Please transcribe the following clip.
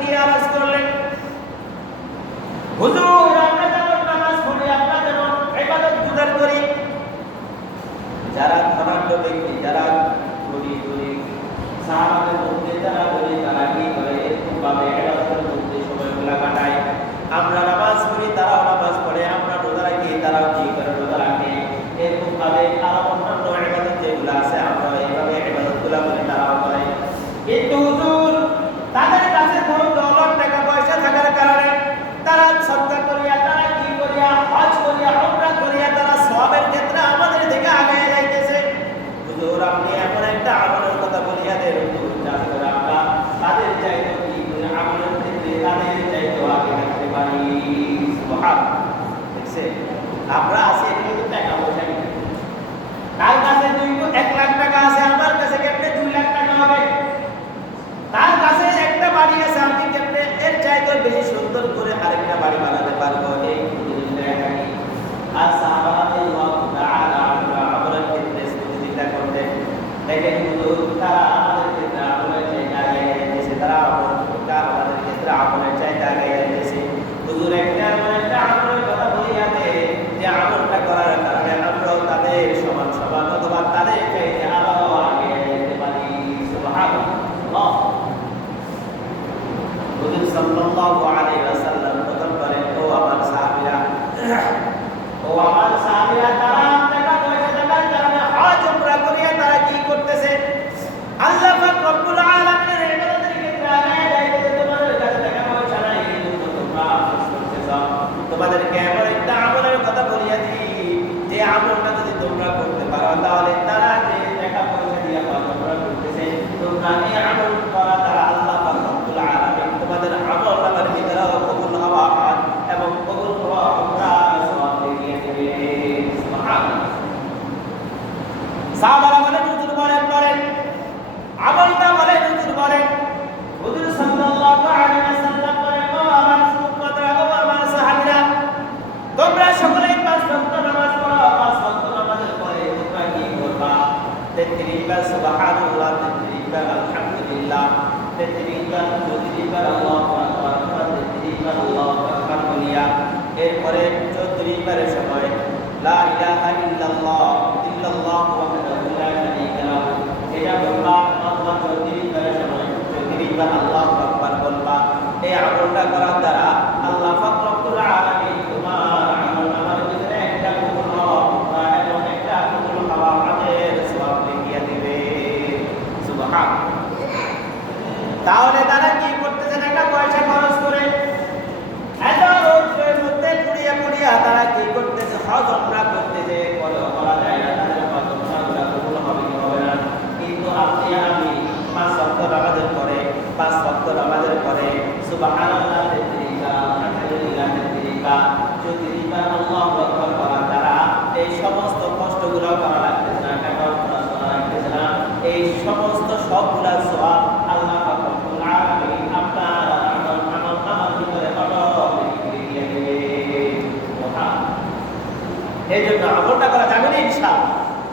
গিয়ে আরজ করলেন, হুজুর, আমরা যেমন নামাজ পড়ি, আমরা করি। যারা ধনাঢ্য ব্যক্তি, যারা গরিব গরিব সাহাবাদের মধ্যে যারা গরিব তারা কি করে এরকম ভাবে ইবাদতের মধ্যে সময়গুলা কাটায় আমরা নামাজ পড়ি তারাও নামাজ পড়ে আমরা রোজা রাখি তারাও কি করে রোজা রাখে এরকম ভাবে তারা অন্যান্য ইবাদত যেগুলো আছে আমরা এইভাবে ইবাদতগুলো করি তারাও করে কিন্তু হুজুর তাদের কাছে ধন দৌলত টাকা পয়সা থাকার কারণে তারা সদকা করিয়া তারা কি করিয়া হজ করিয়া উমরা করিয়া তারা সওয়াবের ক্ষেত্রে আমাদের থেকে আগে যাইতেছে হুজুর আপনি এমন একটা আমলের কথা বলিয়া দেন হুজুর যাতে করে আমরা তাদের চাইতে কি করে আমলের ক্ষেত্রে তাদের চাইতে আগে থাকতে পারি সুবহান দেখছেন আমরা আছি কিন্তু টাকা পয়সা তার কাছে দুই এক লাখ টাকা আছে, আমার কাছে কেমনে দুই লাখ টাকা হবে? তার কাছে একটা বাড়ি আছে, আমি কেমনে এর চাইতে বেশি সুন্দর করে আরেকটা বাড়ি বানাতে পারব? এই আর সাহাবাতে তাআলা আমরা আমলের ক্ষেত্রে সহযোগিতা করতে দেখেন হুজুর তারা আমাদের ক্ষেত্রে আমলের চাইতে আগে গেছে তারা আমলটা আমাদের ক্ষেত্রে আমলের চাইতে আগে গেছে হুজুর একটা এমন একটা আমলের কথা বলিয়া দে যে আমলটা করার কারণে আমরাও তাদের সমান সমান অথবা তাদের চাইতে আরও আগে যেতে পারি সুবহানাল্লাহ হুজুর সাল্লাল্লাহু আলাইহি ওয়াসাল্লাম প্রথম করেন ও আমার সাহাবীরা, ও আমার সাহাবীরা, তারা টাকা পয়সা থাকার কারণে হজ উমরা করিয়া তারা কি করতেছে? আল্লাহ পাক রব্বুল আলামিনের ইবাদতের ক্ষেত্রে আগায় যাইতেছে তোমাদের কাছে টাকা পয়সা নাই জন্য তোমরা করতেছ তোমাদেরকে এমন একটা আমলের কথা বলিয়া দিই, যে আমলটা যদি তোমরা করতে পারো, তাহলে তারা যে টাকা পয়সা দিয়া হজ উমরা করতেছে তোমরা এই আমল করা দ্বারা আল্লাহ পাক রব্বুল আলামিন তোমাদের আমল আমার ভিতরেও কবুল হওয়া হয় এবং কবুল হওয়া উমরা সওয়াব দিয়ে দেবে সুবহানাল্লাহ সাহাবারা বলেন হুজুর বলেন বলেন। আমলটা বলেন হুজুর বলেন। হুজুর সাল্লাল্লাহু আলাইহি ওয়াসাল্লাম বলেন ও আমার সুন্নতরা ও আমার সাহাবীরা, তোমরা সকলেই পাঁচ ওয়াক্ত নামাজ পড়ো, পাঁচ নামাজের পরে তোমরা কি করবা? তেত্রিশ বার সুবহানাল্লাহ তেত্রিশ বার আলহামদুলিল্লাহ তেত্রিশ বার চৌত্রিশ বার আল্লাহু আকবার তেত্রিশ বার আল্লাহু আকবার বলিয়া, এরপরে চৌত্রিশ বারের সময়, লা ইলাহা ইল্লাল্লাহু ওয়াহদাহু লা শারীকা লাহু এটা বলবা অথবা চৌত্রিশ বারের সময় চৌত্রিশ আল্লাহ আকবার বলবা। এই আমলটা করার দ্বারা আল্লাহ ফাকরুল আলামিন তোমার আমল আমার ভিতরে একটা একটা হওয়া আমাদের সব দিবে। সুবহান। তাহলে তারা কি করতেছেন? একটা পয়সা খরচ পাঁচ ভক্ত নামাজের পরে সুবাহ আল্লাহ নেত্রিকা আলহামদুলিল্লাহ নেত্রিকা যদি